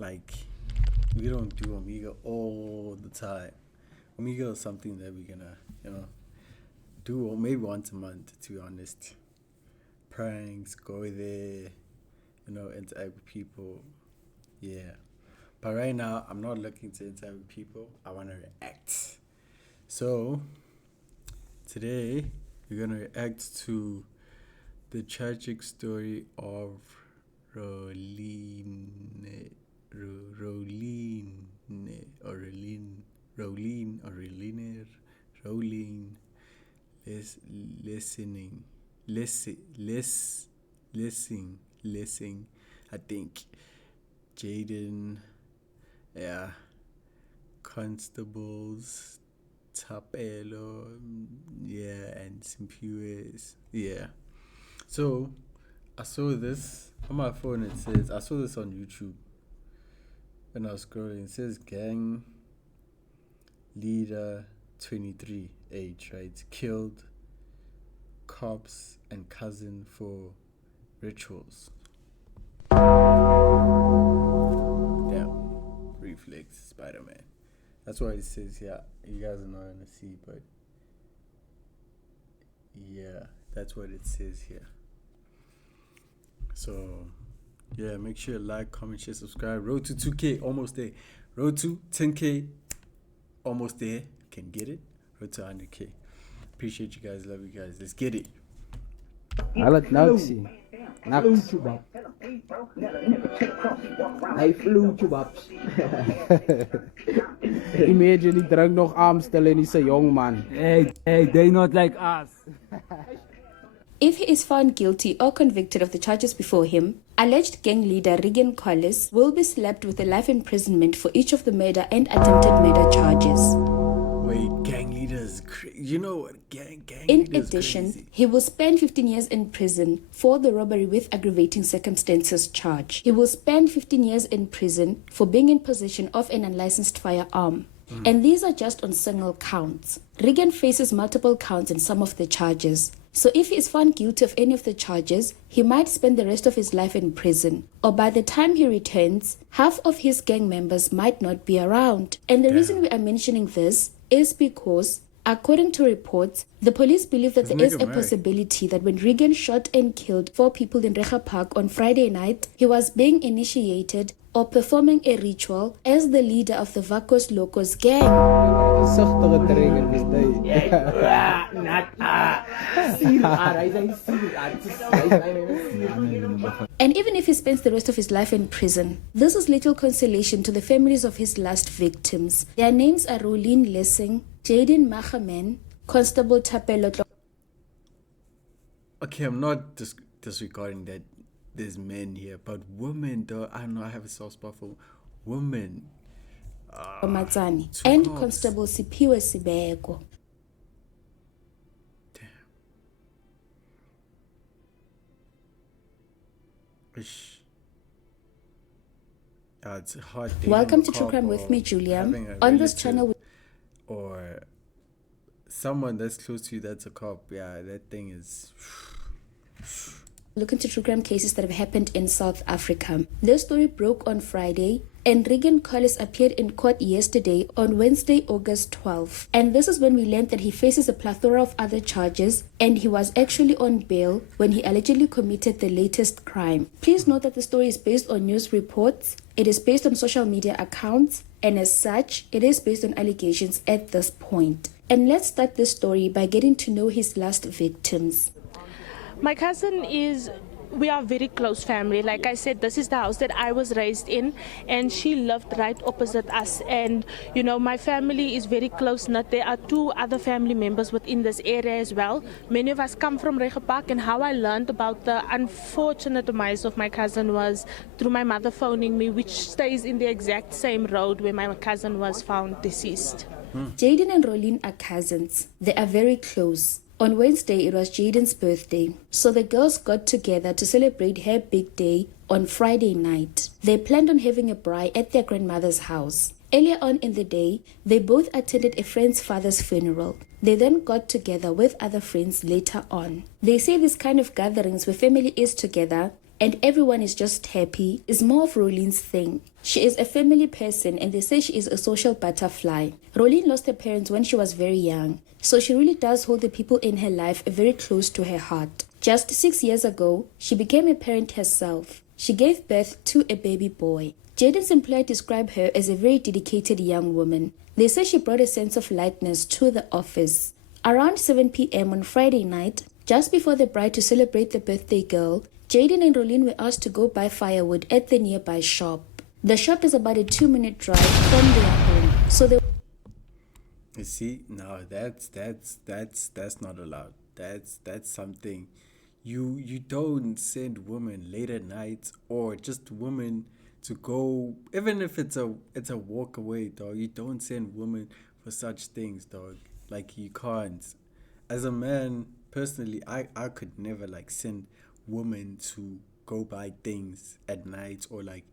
like we don't do Omega all the time. Omega is something that we're gonna, do or maybe once a month, to be honest. Pranks, go there, interact with people. Yeah. But right now, I'm not looking to interact with people. I want to react. So, today, we're going to react to the tragic story of Roline listening, I think. Jaden, yeah, Constables, Tapelo, yeah, and Simpiwes, yeah. So, I saw this on my phone. It says, I saw this on YouTube when I was scrolling. It says gang leader 23 age, right? Killed cops and cousin for rituals. Damn. Reflex Spider-Man. That's what it says here. You guys are not gonna see, but yeah, that's what it says here. So yeah, make sure you like, comment, share, subscribe. Road to 2K, almost there. Road to 10K, almost there. Can get it. Road to 100K. Appreciate you guys. Love you guys. Let's get it. Halat Naxi. Nax. Hij flew tubabs. Imagine die drank nog Amstel en is a young man. Hey, they not like us. If he is found guilty or convicted of the charges before him, alleged gang leader Regan Collis will be slapped with a life imprisonment for each of the murder and attempted murder charges. Wait, gang leaders, you know what? Gang In leaders addition, crazy. he will spend 15 years in prison for the robbery with aggravating circumstances charge. He will spend 15 years in prison for being in possession of an unlicensed firearm. And these are just on single counts. Regan faces multiple counts in some of the charges. So if he is found guilty of any of the charges, he might spend the rest of his life in prison. Or by the time he returns, half of his gang members might not be around. And the reason we are mentioning this is because, according to reports, the police believe that there is a possibility that when Regan shot and killed 4 people in Recha Park on Friday night, he was being initiated or performing a ritual as the leader of the Vacos Locos gang. And even if he spends the rest of his life in prison, this is little consolation to the families of his last victims. Their names are Rolene Lessing, Jaden Machaman, Constable Tapelo. Okay, I'm not disregarding that there's men here, but women, though, I know I have a soft spot for women. Matsani and Constable Sipiwe Sibeko. Damn. It's hard. Welcome to True Crime with me, Julia. On this channel, or someone that's close to you that's a cop. Yeah, that thing is. look into true crime cases that have happened in South Africa. This story broke on Friday, and Regan Collis appeared in court yesterday on Wednesday, August 12. And this is when we learned that he faces a plethora of other charges, and he was actually on bail when he allegedly committed the latest crime. Please note that the story is based on news reports, it is based on social media accounts, and as such, it is based on allegations at this point. And let's start this story by getting to know his last victims. My cousin we are very close family. Like I said, this is the house that I was raised in, and she lived right opposite us. And you know, my family is very close knit. There are 2 other family members within this area as well. Many of us come from Recha Park, and how I learned about the unfortunate demise of my cousin was through my mother phoning me, which stays in the exact same road where my cousin was found deceased. Jaden and Rolene are cousins. They are very close. On Wednesday, it was Jaden's birthday, so the girls got together to celebrate her big day on Friday night. They planned on having a braai at their grandmother's house. Earlier on in the day, they both attended a friend's father's funeral. They then got together with other friends later on. They say this kind of gatherings where family is together and everyone is just happy is more of Rolene's thing. She is a family person and they say she is a social butterfly. Rolene lost her parents when she was very young, so she really does hold the people in her life very close to her heart. Just 6 years ago, she became a parent herself. She gave birth to a baby boy. Jaden's employer described her as a very dedicated young woman. They say she brought a sense of lightness to the office. Around 7 p.m. on Friday night, just before the bride to celebrate the birthday girl, Jaden and Rolene were asked to go buy firewood at the nearby shop. The shop is about a 2-minute drive from their home, so they... You see, no, that's not allowed. That's something you don't send women late at night or just women to go, even if it's a walk away, dog. You don't send women for such things, dog. Like, you can't. As a man, personally, I could never like send women to go buy things at night, or like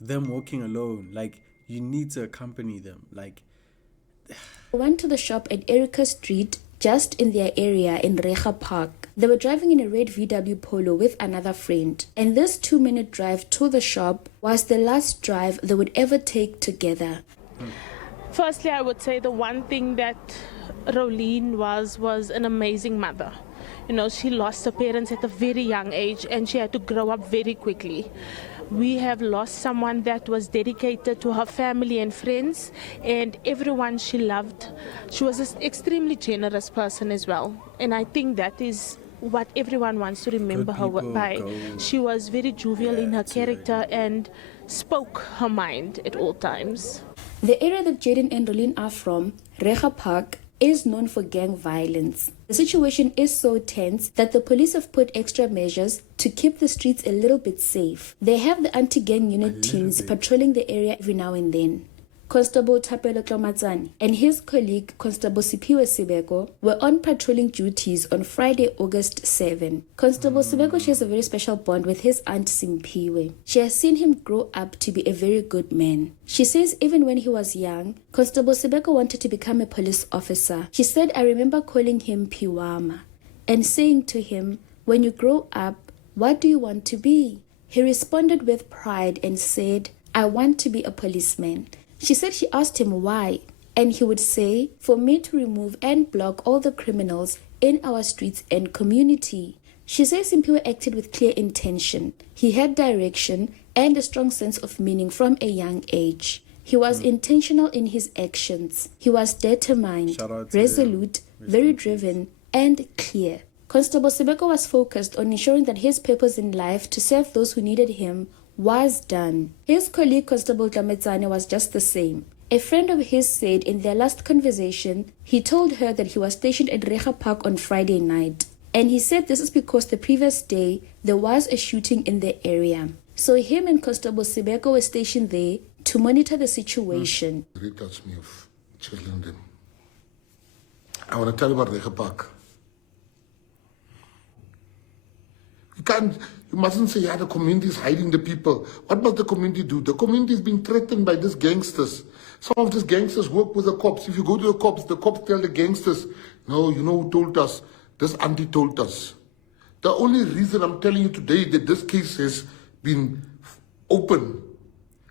them walking alone. Like, you need to accompany them. Like, went to the shop at Erica Street, just in their area in Recha Park. They were driving in a red VW Polo with another friend, and this 2-minute drive to the shop was the last drive they would ever take together. Firstly, I would say the one thing that Rolene was an amazing mother. You know, she lost her parents at a very young age and she had to grow up very quickly. We have lost someone that was dedicated to her family and friends and everyone she loved. She was an extremely generous person as well. And I think that is what everyone wants to remember her by. She was very jovial in her character and spoke her mind at all times. The area that Jaden and Rolene are from, Recha Park, is known for gang violence. The situation is so tense that the police have put extra measures to keep the streets a little bit safe. They have the anti-gang unit teams patrolling the area every now and then. Constable Thapelo Tlomatsane and his colleague Constable Sipiwe Sibeko were on patrolling duties on Friday, August 7. Constable Sibeko shares a very special bond with his aunt Simpiwe. She has seen him grow up to be a very good man. She says even when he was young, Constable Sibeko wanted to become a police officer. She said, "I remember calling him Piwama and saying to him, 'When you grow up, what do you want to be?' He responded with pride and said, 'I want to be a policeman.' She said she asked him why, and he would say, 'For me to remove and block all the criminals in our streets and community.' She says Simpiwe acted with clear intention. He had direction and a strong sense of meaning from a young age. He was intentional in his actions. He was determined, resolute, very driven, and clear. Constable Sibeko was focused on ensuring that his purpose in life to serve those who needed him was done. His colleague Constable Tlametsane was just the same. A friend of his said in their last conversation, he told her that he was stationed at Recha Park on Friday night. And he said this is because the previous day there was a shooting in the area. So him and Constable Sibeko were stationed there to monitor the situation. It really touched me of children them. I want to tell you about Recha Park. You mustn't say, the community is hiding the people. What must the community do? The community is being threatened by these gangsters. Some of these gangsters work with the cops. If you go to the cops tell the gangsters, "No, you know who told us? This auntie told us." The only reason I'm telling you today that this case has been open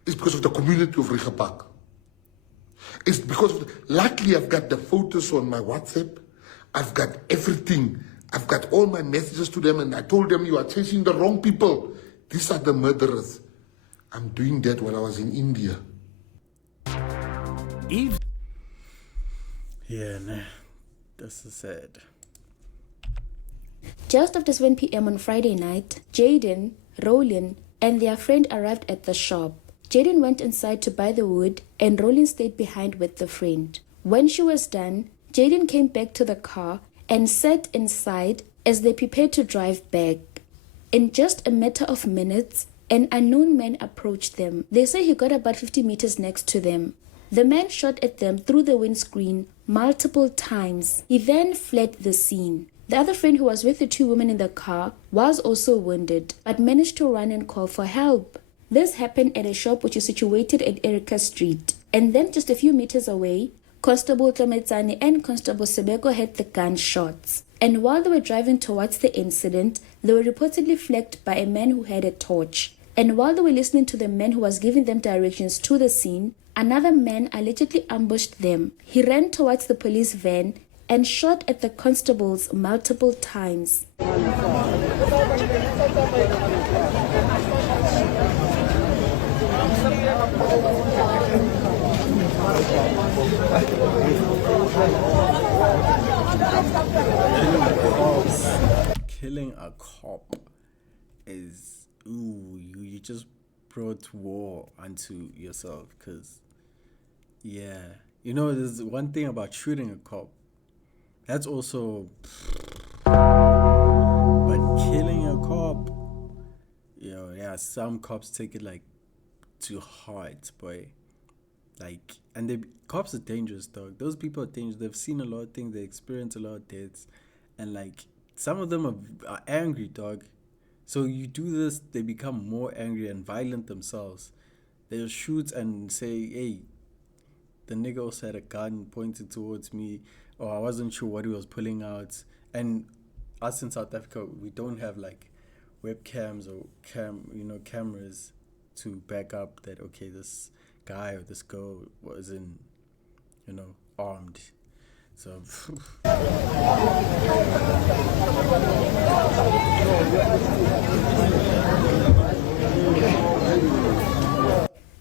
is because of the community of Recha Park. It's because luckily I've got the photos on my WhatsApp. I've got everything. I've got all my messages to them and I told them, "You are chasing the wrong people. These are the murderers." I'm doing that when I was in India. yeah, nah, this is sad. Just after 7 p.m. on Friday night, Jaden, Rolene, and their friend arrived at the shop. Jaden went inside to buy the wood and Rolene stayed behind with the friend. When she was done, Jaden came back to the car and sat inside as they prepared to drive back. In just a matter of minutes, an unknown man approached them. They say he got about 50 meters next to them. The man shot at them through the windscreen multiple times. He then fled the scene. The other friend who was with the two women in the car was also wounded, but managed to run and call for help. This happened at a shop which is situated at Erica Street. And then just a few meters away, Constable Tlametsane and Constable Sibeko had the gunshots. And while they were driving towards the incident, they were reportedly flanked by a man who had a torch. And while they were listening to the man who was giving them directions to the scene, another man allegedly ambushed them. He ran towards the police van and shot at the constables multiple times. Killing a cop is, you just brought war onto yourself. Because, yeah, there's one thing about shooting a cop. That's also, but killing a cop, some cops take it like too hard, boy. Like, and cops are dangerous, dog. Those people are dangerous. They've seen a lot of things. They experience a lot of deaths, and like some of them are angry, dog. So you do this, they become more angry and violent themselves. They'll shoot and say, "Hey, the nigga also had a gun pointed towards me," or "I wasn't sure what he was pulling out." And us in South Africa, we don't have like webcams or cameras to back up that, okay, this guy or this girl wasn't, armed. So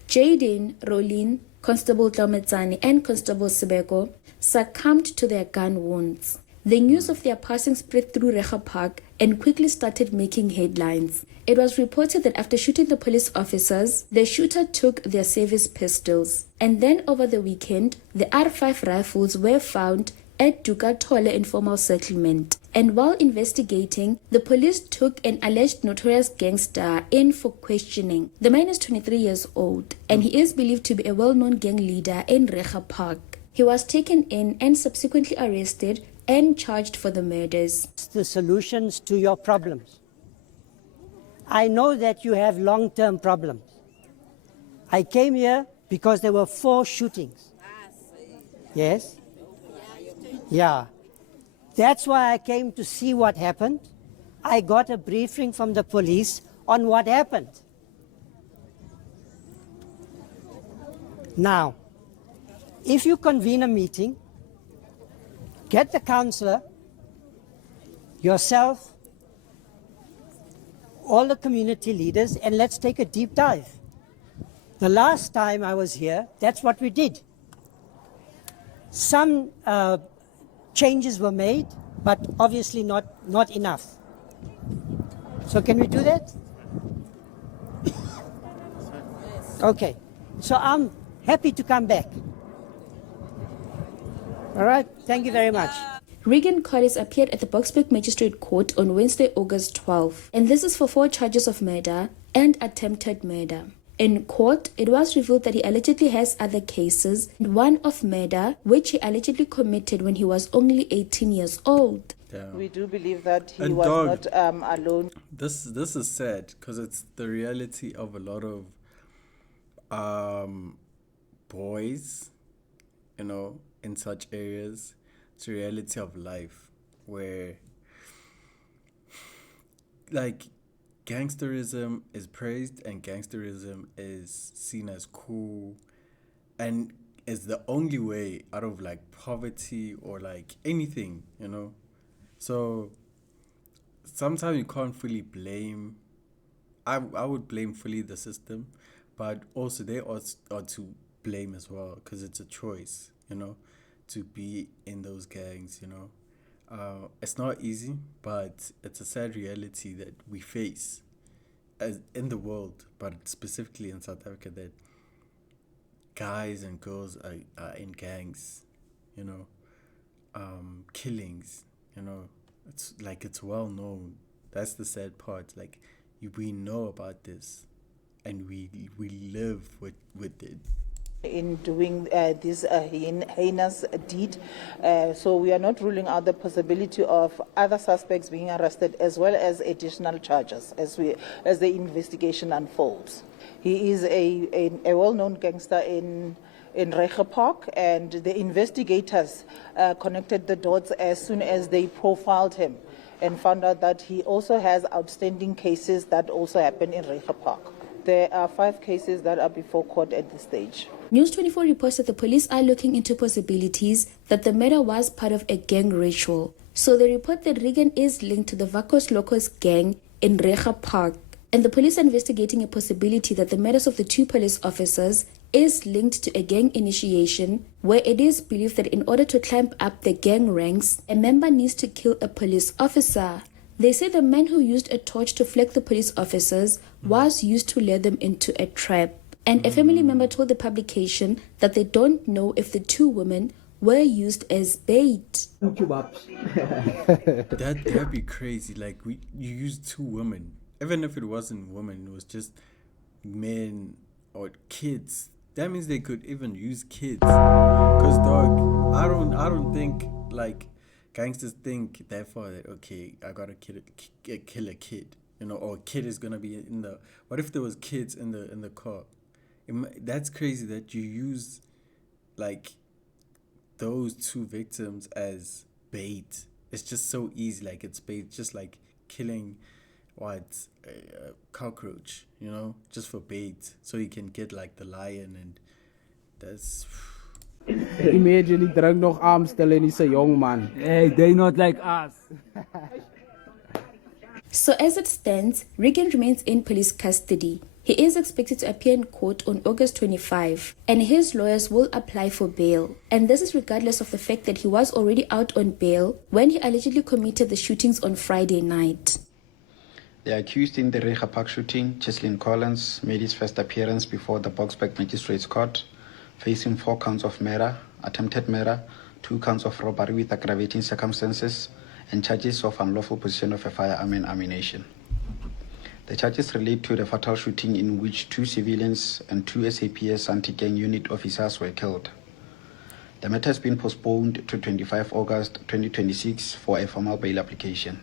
Jaden, Rolin, Constable Tlametsani, and Constable Sibeko succumbed to their gun wounds. The news of their passing spread through Recha Park and quickly started making headlines. It was reported that after shooting the police officers, the shooter took their service pistols. And then over the weekend, the R5 rifles were found at Dukatole Informal Settlement. And while investigating, the police took an alleged notorious gangster in for questioning. The man is 23 years old, and he is believed to be a well-known gang leader in Recha Park. He was taken in and subsequently arrested and charged for the murders. The solutions to your problems. I know that you have long-term problems. I came here because there were 4 shootings. Yes? Yeah. That's why I came to see what happened. I got a briefing from the police on what happened. Now, if you convene a meeting, get the councillor, yourself, all the community leaders, and let's take a deep dive. The last time I was here, that's what we did. Some changes were made, but obviously not enough. So can we do that? Okay, so I'm happy to come back. All right, thank you very much. Regan Collis appeared at the Boksburg Magistrate Court on Wednesday, August 12, and this is for 4 charges of murder and attempted murder. In court, it was revealed that he allegedly has other cases, one of murder, which he allegedly committed when he was only 18 years old. Damn. We do believe that he And was dog, not alone. This is sad because it's the reality of a lot of boys, in such areas. It's a reality of life where, like, gangsterism is praised and gangsterism is seen as cool and is the only way out of like poverty or like anything, So sometimes you can't fully blame. I would blame fully the system, but also they are to blame as well because it's a choice, to be in those gangs, It's not easy, but it's a sad reality that we face as in the world, but specifically in South Africa, that guys and girls are in gangs, killings, it's well known. That's the sad part. Like, we know about this and we live with it. In doing this heinous deed. So we are not ruling out the possibility of other suspects being arrested as well as additional charges as the investigation unfolds. He is a well-known gangster in in Reiger Park, and the investigators connected the dots as soon as they profiled him and found out that he also has outstanding cases that also happen in Reiger Park. There are 5 cases that are before court at this stage. News 24 reports that the police are looking into possibilities that the murder was part of a gang ritual. So they report that Regan is linked to the Vacos Locos gang in Reiger Park, and the police are investigating a possibility that the murders of the 2 police officers is linked to a gang initiation, where it is believed that in order to climb up the gang ranks, a member needs to kill a police officer. They say the man who used a torch to flag the police officers was used to lure them into a trap. And a family member told the publication that they don't know if the 2 women were used as bait. That'd be crazy. Like, you use 2 women. Even if it wasn't women, it was just men or kids. That means they could even use kids. Cause dog, I don't think like gangsters think that far that okay, I gotta kill a kid, or a kid is gonna be in the. What if there was kids in the car? That's crazy that you use like those 2 victims as bait. It's just so easy, like it's bait, just like killing a cockroach, just for bait, so you can get like the lion, and that's. Imagine die drink nog Amstel en he's a young man. Hey, they not like us. So as it stands, Regan remains in police custody. He is expected to appear in court on August 25, and his lawyers will apply for bail. And this is regardless of the fact that he was already out on bail when he allegedly committed the shootings on Friday night. The accused in the Reiger Park shooting, Cheslin Collins, made his first appearance before the Boksburg Magistrates Court, facing 4 counts of murder, attempted murder, 2 counts of robbery with aggravating circumstances, and charges of unlawful possession of a firearm and ammunition. The charges relate to the fatal shooting in which 2 civilians and 2 SAPS anti-gang unit officers were killed. The matter has been postponed to 25 August 2026 for a formal bail application.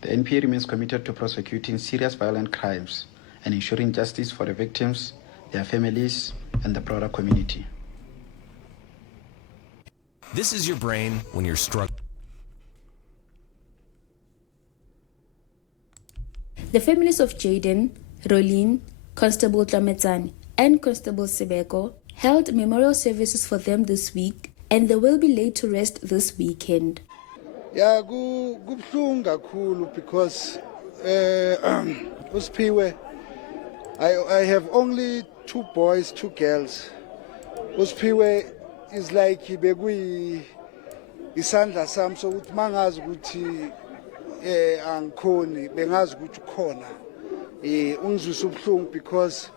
The NPA remains committed to prosecuting serious violent crimes and ensuring justice for the victims, their families, and the broader community. This is your brain when you're struggling. The families of Jaden, Rolin, Constable Tlametsani, and Constable Sebeko held memorial services for them this week, and they will be laid to rest this weekend. Yeah, kubuhlungu kakhulu because uSiphiwe, I have only 2 boys, 2 girls. uSiphiwe is like bekuyi isandla sami sokuthi mangazi ukuthi angikhoni bengazi ukuthi ukhona. Ungizwisa ubuhlungu because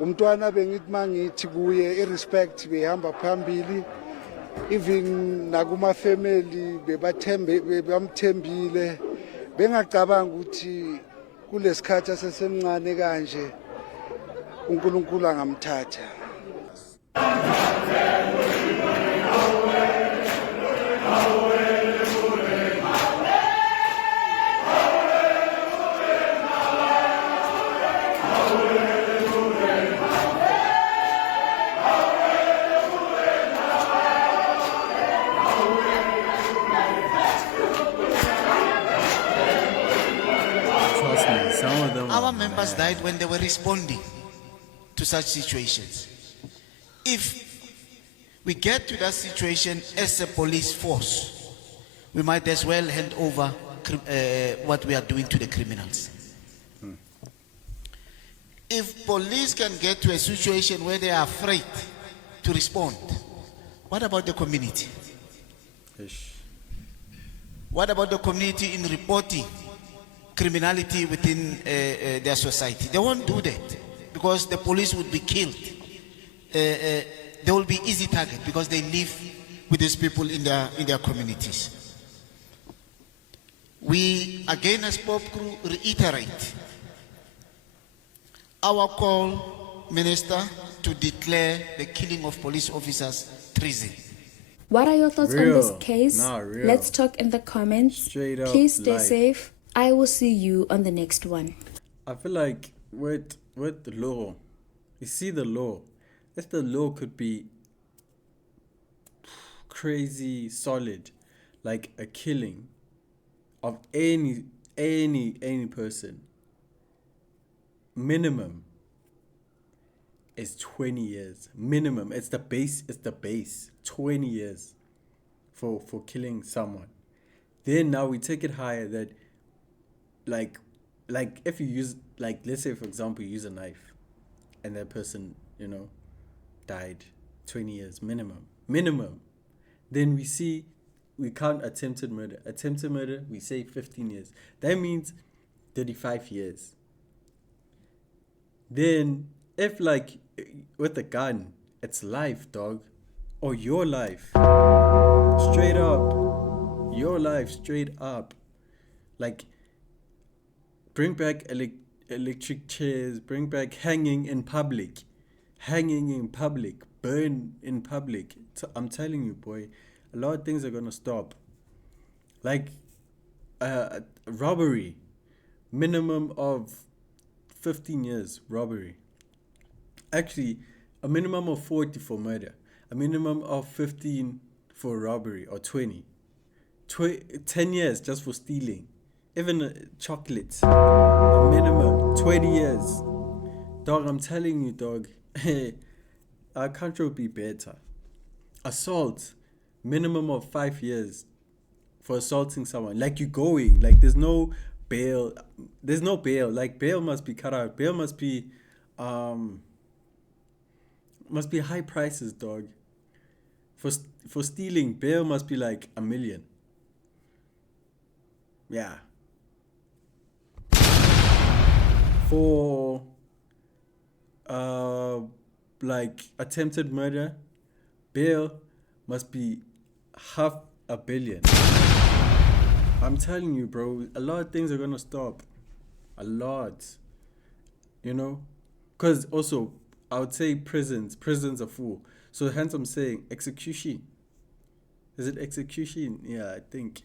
umntwana bengithi mangithi kuye irespect behamba phambili. Even nakuma family bebamthembile bengacabanga ukuthi kulesikhathi asesemncane kanje uNkulunkulu angamthatha. Our members died when they were responding to such situations. If we get to that situation as a police force, we might as well hand over what we are doing to the criminals. If police can get to a situation where they are afraid to respond, what about the community? What about the community in reporting criminality within their society? They won't do that because the police would be killed. They will be easy target because they live with these people in their communities. We again as Pop Crew reiterate our call, Minister, to declare the killing of police officers treason. What are your thoughts on this case? Real. Let's talk in the comments. Straight up Please stay life. safe. I will see you on the next one. I feel like with the law, you see the law, if the law could be crazy solid, like a killing of any person, minimum is 20 years. Minimum. It's the base. 20 years for killing someone. Then now we take it higher that like if you use, like, let's say for example you use a knife and that person, died, 20 years minimum. Then we count attempted murder, we say 15 years. That means 35 years. Then if, like, with a gun, it's life, dog, or your life, straight up, your life, straight up. Like, bring back electric chairs, bring back hanging in public, burn in public. I'm telling you, boy, a lot of things are gonna stop. Like, robbery, minimum of 15 years, robbery. Actually, a minimum of 40 for murder, a minimum of 15 for robbery, or 20. 10 years just for stealing. Even chocolates, a minimum 20 years. Dog, I'm telling you, dog, our country would be better. Assault, minimum of 5 years for assaulting someone. Like, you're going, like, there's no bail. Like, bail must be cut out. Bail must be high prices, dog. For stealing, bail must be like 1 million. Yeah. For like attempted murder, bail must be 500 million. I'm telling you, bro, a lot of things are gonna stop. A lot. Because also, I would say prisons are full. So hence I'm saying execution. Is it execution? Yeah, I think.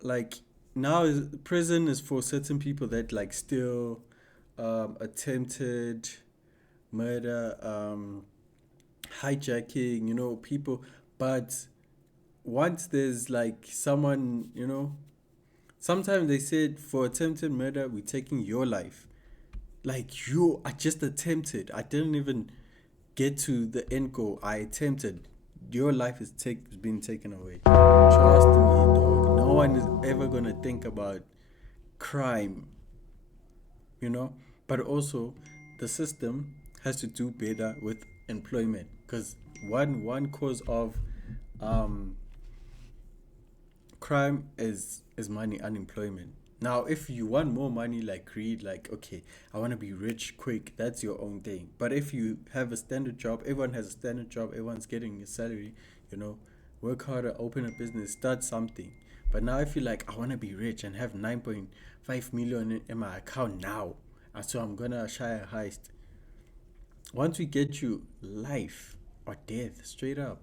Like, now prison is for certain people that, like, still attempted murder, hijacking, people. But once there's, like, someone, sometimes they said for attempted murder, we're taking your life. Like, I just attempted. I didn't even get to the end goal. I attempted. Your life is being taken away. Trust me, dog. No one is ever gonna think about crime, But also, the system has to do better with employment, because one cause of crime is money, unemployment. Now, if you want more money, like greed, like, okay, I want to be rich quick, that's your own thing. But if you have a standard job, everyone has a standard job, everyone's getting a salary, work harder, open a business, start something. But now if you're like, I want to be rich and have 9.5 million in my account now, and so I'm going to shy a heist. Once we get you, life or death, straight up.